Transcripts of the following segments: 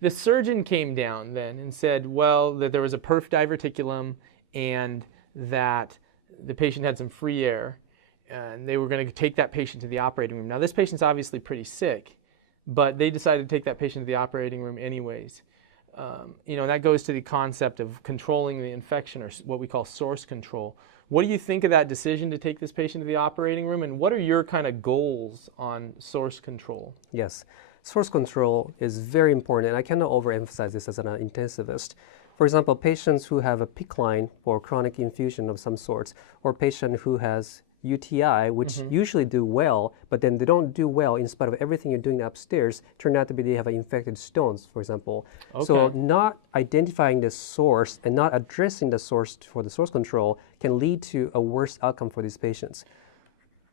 the surgeon came down then and said, well, that there was a perf diverticulum and that the patient had some free air, and they were going to take that patient to the operating room. Now, this patient's obviously pretty sick, but they decided to take that patient to the operating room anyways. That goes to the concept of controlling the infection, or what we call source control. What do you think of that decision to take this patient to the operating room, and what are your kind of goals on source control? Yes, source control is very important, and I cannot overemphasize this as an intensivist. For example, patients who have a PICC line for chronic infusion of some sorts, or patient who has UTI, which usually do well, but then they don't do well in spite of everything you're doing upstairs, turn out to be they have infected stones, for example. Okay. So not identifying the source and not addressing the source for the source control can lead to a worse outcome for these patients.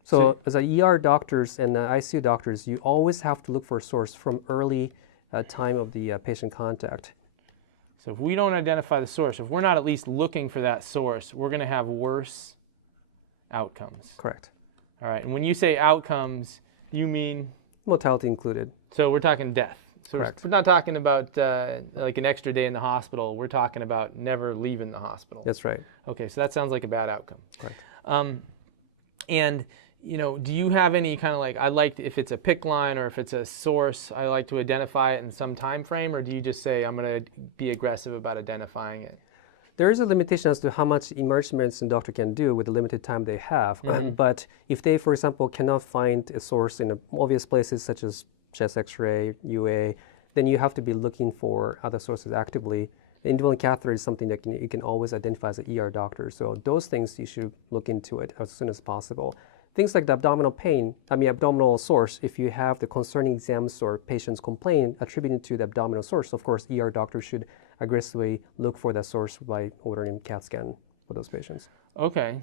So as a ER doctors and ICU doctors, you always have to look for a source from early time of the patient contact. So if we don't identify the source, if we're not at least looking for that source, we're going to have worse outcomes. Correct. All right. And when you say outcomes, you mean? Mortality included. So we're talking death. So Correct. We're not talking about like an extra day in the hospital. We're talking about never leaving the hospital. That's right. Okay. So that sounds like a bad outcome. Correct. And, do you have any kind of I like, if it's a PICC line or if it's a source, I like to identify it in some time frame, or do you just say, I'm going to be aggressive about identifying it? There is a limitation as to how much emergency medicine doctor can do with the limited time they have. But if they, for example, cannot find a source in obvious places such as chest X-ray, UA, then you have to be looking for other sources actively. The indwelling catheter is something that you can always identify as an ER doctor. So those things you should look into it as soon as possible. Things like the abdominal source, if you have the concerning exams or patients complain attributed to the abdominal source, of course, ER doctors should aggressively look for that source by ordering a CAT scan for those patients. Okay.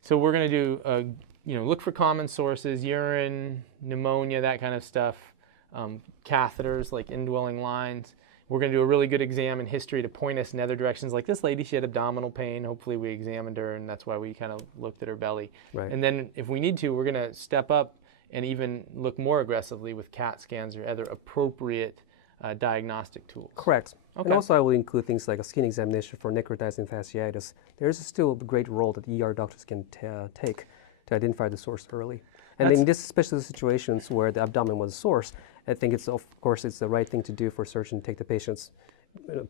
So we're going to do, look for common sources, urine, pneumonia, that kind of stuff, catheters like indwelling lines. We're going to do a really good exam in history to point us in other directions. Like this lady, she had abdominal pain. Hopefully we examined her, and that's why we kind of looked at her belly. Right. And then if we need to, we're going to step up and even look more aggressively with CAT scans or other appropriate diagnostic tools. Correct. Okay. And also I will include things like a skin examination for necrotizing fasciitis. There's still a great role that ER doctors can take to identify the source early. And in this special situations where the abdomen was the source, I think it's the right thing to do for a surgeon to take the patients.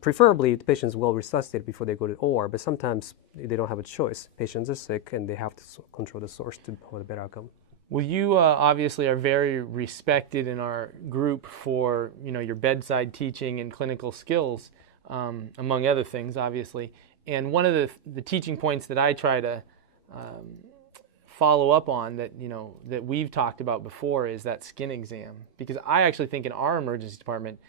Preferably, the patients will resuscitate before they go to the OR, but sometimes they don't have a choice. Patients are sick and they have to control the source to have a better outcome. Well, you obviously are very respected in our group for your bedside teaching and clinical skills, among other things, obviously. And one of the teaching points that I try to follow up on that we've talked about before is that skin exam, because I actually think in our emergency department,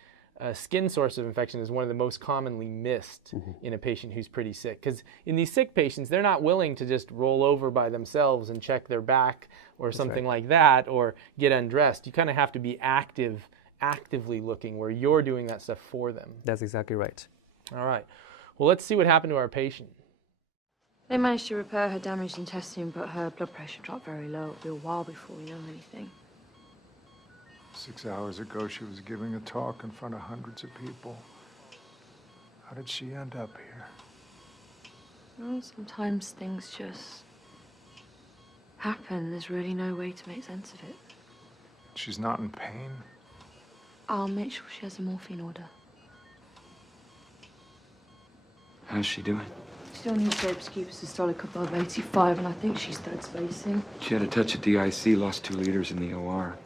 a skin source of infection is one of the most commonly missed in a patient who's pretty sick. Because in these sick patients, they're not willing to just roll over by themselves and check their back or something like that, or get undressed. You kind of have to be actively looking, where you're doing that stuff for them. That's exactly right. All right. Well, let's see what happened to our patient. They managed to repair her damaged intestine, but her blood pressure dropped very low. It'll be a while before we know anything. 6 hours ago, she was giving a talk in front of hundreds of people. How did she end up here? Well, sometimes things just happen. There's really no way to make sense of it. She's not in pain? I'll make sure she has a morphine order. How's she doing? Still needs Jacob's systolic above 85, and I think she's third spacing. She had a touch of DIC, lost 2 liters in the OR.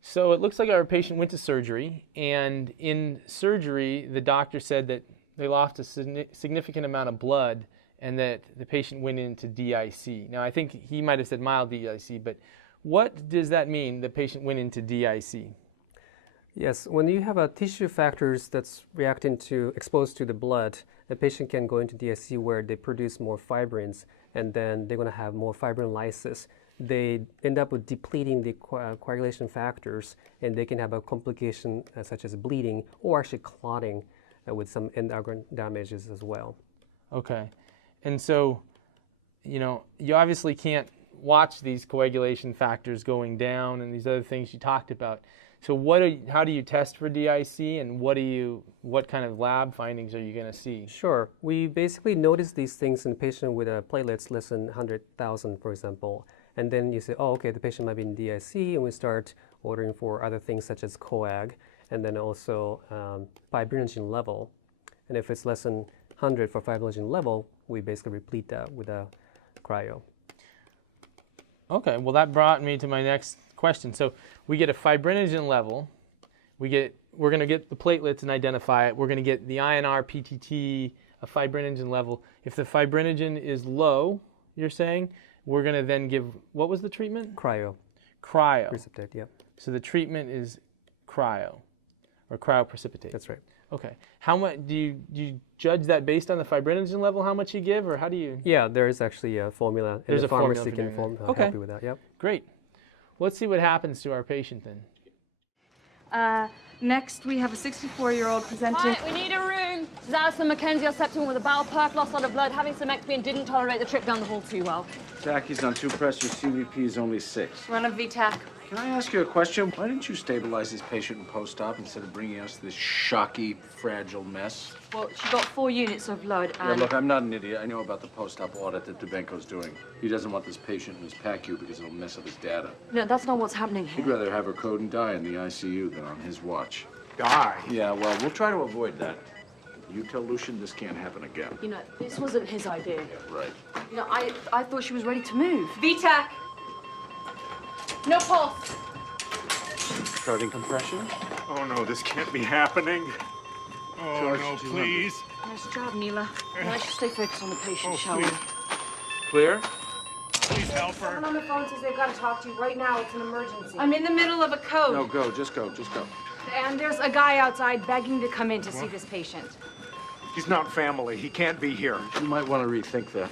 So it looks like our patient went to surgery, and in surgery, the doctor said that they lost a significant amount of blood and that the patient went into DIC. Now, I think he might have said mild DIC, but what does that mean, the patient went into DIC? Yes, when you have a tissue factors that's reacting to, exposed to the blood, the patient can go into DIC where they produce more fibrins, and then they're going to have more fibrin lysis. They end up with depleting the coagulation factors, and they can have a complication such as bleeding or actually clotting with some end organ damages as well. Okay. And so, you obviously can't watch these coagulation factors going down and these other things you talked about. So how do you test for DIC, and what kind of lab findings are you going to see? Sure. We basically notice these things in a patient with platelets less than 100,000, for example. And then you say, oh, okay, the patient might be in DIC, and we start ordering for other things such as coag, and then also fibrinogen level. And if it's less than 100 for fibrinogen level, we basically replete that with a cryo. Okay, well that brought me to my next question. So we get a fibrinogen level, we're going to get the platelets and identify it. We're going to get the INR, PTT, a fibrinogen level. If the fibrinogen is low, you're saying, we're going to then give, what was the treatment? Cryo. Cryo. Precipitate, yep. So the treatment is cryo, or cryoprecipitate. That's right. Okay. How much do you judge that based on the fibrinogen level? How much you give, or how do you? Yeah, there is actually a formula. There's and a the formula pharmacy for can doing that. help Okay. you with that. Yep. Great. Let's see what happens to our patient then. Next, we have a 64-year-old presenting. Right, we need a room. This is Alison Mackenzie, our septum with a bowel perk, lost a lot of blood, having some XP and didn't tolerate the trip down the hall too well. Tachy's on 2 press, your CVP is only 6. Run a VTAC. Can I ask you a question? Why didn't you stabilize this patient in post-op instead of bringing us this shocky, fragile mess? Well, she got 4 units of blood Yeah, and... look, I'm not an idiot. I know about the post-op audit that Dubenko's doing. He doesn't want this patient in his PACU because it'll mess up his data. No, that's not what's happening He'd here. rather have her code and die in the ICU than on his watch. Die? Yeah, well, we'll try to avoid that. You tell Lucian this can't happen again. You know, this wasn't his idea. Right. You know, I thought she was ready to move. VTAC. No pulse. Starting compression? Oh no, this can't be happening. Oh, George, no, 200. please. Nice job, Neela. Let's just stay focused on the patient, Oh, shall we? please. Clear? Please help her. Someone on the phone says they've got to talk to you right now. It's an emergency. I'm in the middle of a code. No, go. Just go. Just go. And there's a guy outside begging to come in to see this patient. He's not family. He can't be here. You might want to rethink that.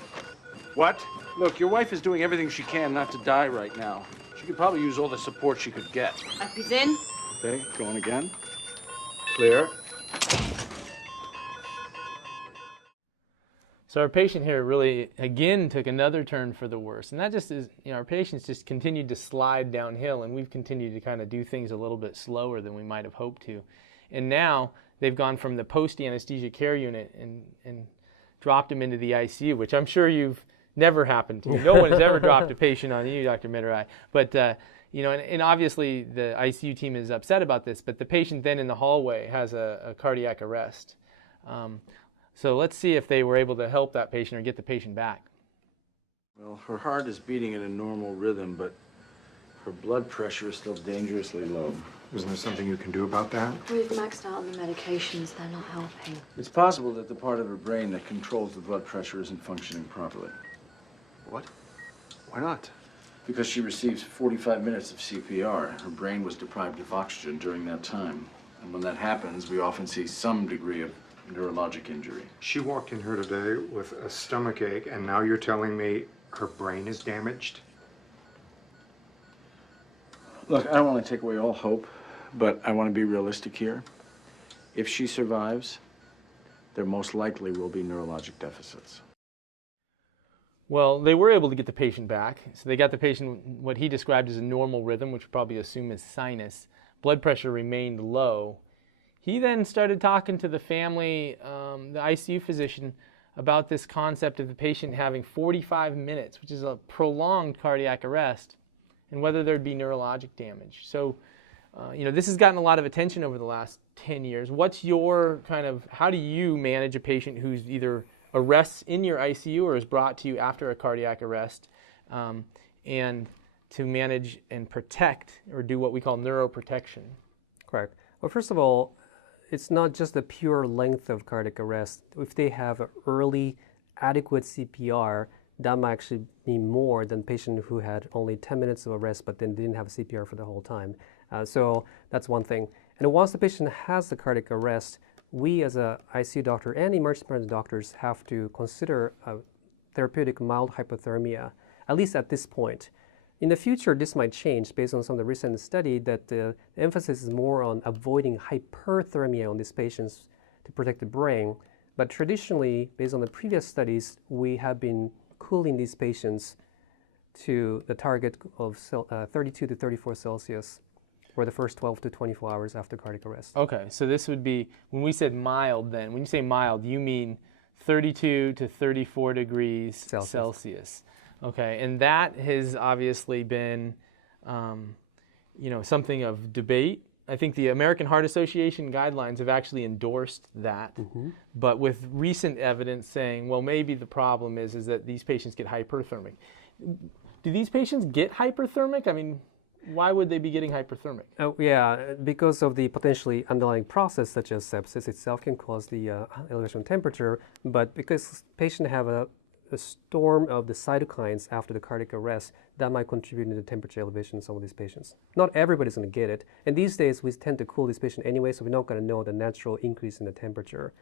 What? Look, your wife is doing everything she can not to die right now. She could probably use all the support she could get. He's in. Okay, going again. Clear. So our patient here really, again, took another turn for the worse. And that just is, you know, our patients just continued to slide downhill, and we've continued to kind of do things a little bit slower than we might have hoped to. And now they've gone from the post-anesthesia care unit and dropped them into the ICU, which I'm sure you've never happened to you. No one has ever dropped a patient on you, Dr. Mitterai. But, you know, and obviously the ICU team is upset about this, but the patient then in the hallway has a cardiac arrest. So let's see if they were able to help that patient or get the patient back. Well, her heart is beating in a normal rhythm, but her blood pressure is still dangerously low. Isn't there something you can do about that? We've maxed out on the medications. They're not helping. It's possible that the part of her brain that controls the blood pressure isn't functioning properly. What? Why not? Because she receives 45 minutes of CPR. Her brain was deprived of oxygen during that time. And when that happens, we often see some degree of neurologic injury. She walked in here today with a stomach ache, and now you're telling me her brain is damaged? Look, I don't want to take away all hope, but I want to be realistic here. If she survives, there most likely will be neurologic deficits. Well, they were able to get the patient back. So they got the patient what he described as a normal rhythm, which we probably assume is sinus. Blood pressure remained low. He then started talking to the family, the ICU physician, about this concept of the patient having 45 minutes, which is a prolonged cardiac arrest, and whether there'd be neurologic damage. So, you know, this has gotten a lot of attention over the last 10 years. What's your how do you manage a patient who's either arrests in your ICU or is brought to you after a cardiac arrest, and to manage and protect or do what we call neuroprotection? Correct. Well, first of all, it's not just the pure length of cardiac arrest. If they have early adequate CPR, that might actually be more than patient who had only 10 minutes of arrest but then didn't have CPR for the whole time. So that's one thing. And once the patient has the cardiac arrest, we as a ICU doctor and emergency department doctors have to consider therapeutic mild hypothermia, at least at this point. In the future, this might change based on some of the recent study that the emphasis is more on avoiding hyperthermia on these patients to protect the brain. But traditionally, based on the previous studies, we have been cooling these patients to the target of 32 to 34 Celsius. or the first 12 to 24 hours after cardiac arrest. Okay, so this would be, when we said mild then, when you say mild, you mean 32 to 34 degrees Celsius. Okay, and that has obviously been, something of debate. I think the American Heart Association guidelines have actually endorsed that, but with recent evidence saying, well, maybe the problem is that these patients get hyperthermic. Do these patients get hyperthermic? I mean, why would they be getting hyperthermic? Oh, yeah, because of the potentially underlying process such as sepsis itself can cause the elevation of temperature, but because patients have a storm of the cytokines after the cardiac arrest, that might contribute to the temperature elevation in some of these patients. Not everybody's going to get it, and these days we tend to cool this patient anyway, so we're not going to know the natural increase in the temperature.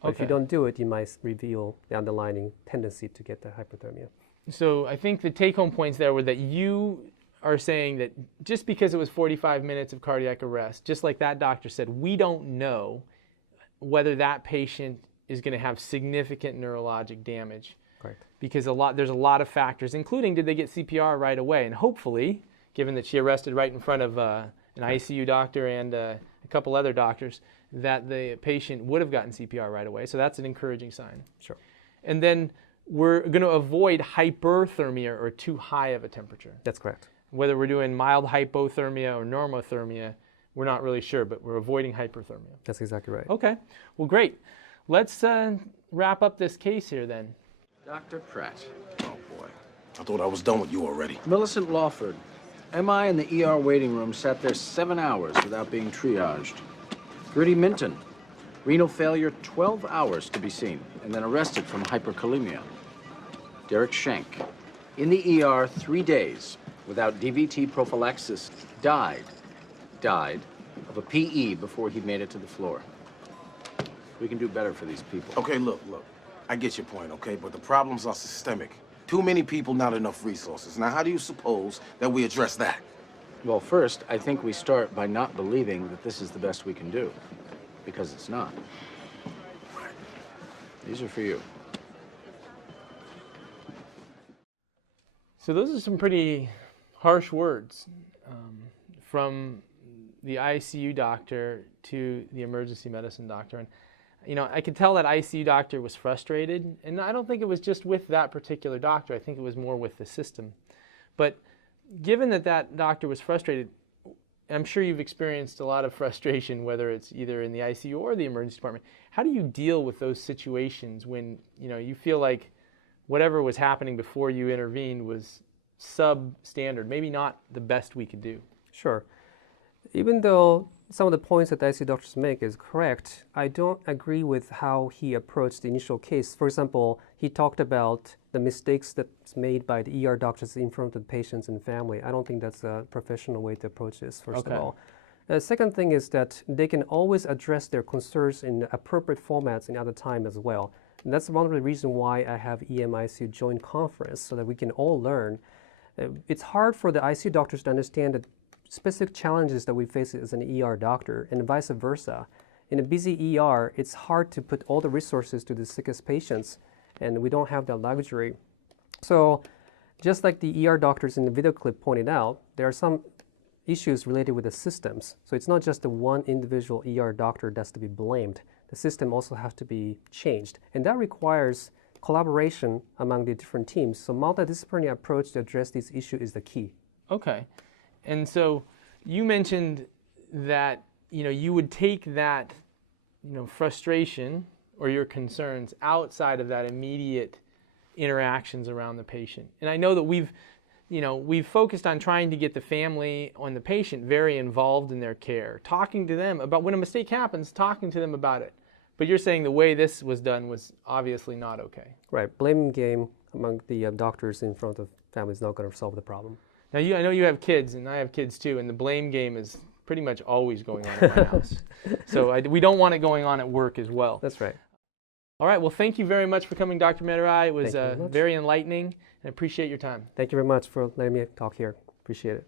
But if you don't do it, you might reveal the underlying tendency to get the hyperthermia. So I think the take-home points there were that you are saying that just because it was 45 minutes of cardiac arrest, just like that doctor said, we don't know whether that patient is going to have significant neurologic damage. Correct. Because there's a lot of factors, including did they get CPR right away? And hopefully, given that she arrested right in front of an ICU doctor and a couple other doctors, that the patient would have gotten CPR right away. So that's an encouraging sign. Sure. And then we're going to avoid hyperthermia or too high of a temperature. That's correct. Whether we're doing mild hypothermia or normothermia, we're not really sure, but we're avoiding hyperthermia. That's exactly right. Okay. Well, great. Let's wrap up this case here then. Dr. Pratt. Oh, boy. I thought I was done with you already. Millicent Lawford. MI in the ER waiting room sat there 7 hours without being triaged. Gertie Minton. Renal failure 12 hours to be seen, and then arrested from hyperkalemia. Derek Schenk. In the ER 3 days without DVT prophylaxis. Died of a PE before he made it to the floor. We can do better for these people. Okay, look. I get your point, okay? But the problems are systemic. Too many people, not enough resources. Now, how do you suppose that we address that? Well, first, I think we start by not believing that this is the best we can do. Because it's not. These are for you. So those are some pretty harsh words from the ICU doctor to the emergency medicine doctor. And I could tell that ICU doctor was frustrated, and I don't think it was just with that particular doctor. I think it was more with the system. But given that doctor was frustrated, I'm sure you've experienced a lot of frustration, whether it's either in the ICU or the emergency department. How do you deal with those situations when you feel like whatever was happening before you intervened was substandard, maybe not the best we could do? Sure. Even though some of the points that the ICU doctors make is correct, I don't agree with how he approached the initial case. For example, he talked about the mistakes that's made by the ER doctors in front of the patients and family. I don't think that's a professional way to approach this, first of all. The second thing is that they can always address their concerns in appropriate formats in other time as well. And that's one of the reasons why I have EM-ICU joint conference, so that we can all learn. It's hard for the ICU doctors to understand the specific challenges that we face as an ER doctor, and vice versa. In a busy ER, it's hard to put all the resources to the sickest patients, and we don't have that luxury. So just like the ER doctors in the video clip pointed out, there are some issues related with the systems. So it's not just the one individual ER doctor that's to be blamed. The system also has to be changed, and that requires collaboration among the different teams. So multidisciplinary approach to address this issue is the key. Okay. And so you mentioned that you would take that frustration or your concerns outside of that immediate interactions around the patient. And I know that we've focused on trying to get the family and the patient very involved in their care, talking to them about when a mistake happens, talking to them about it. But you're saying the way this was done was obviously not okay. Right. Blaming game among the doctors in front of family is not going to solve the problem. Now, I know you have kids, and I have kids too, and the blame game is pretty much always going on at my house. So we don't want it going on at work as well. That's right. All right. Well, thank you very much for coming, Dr. Meterai. It was very enlightening, and I appreciate your time. Thank you very much for letting me talk here. Appreciate it.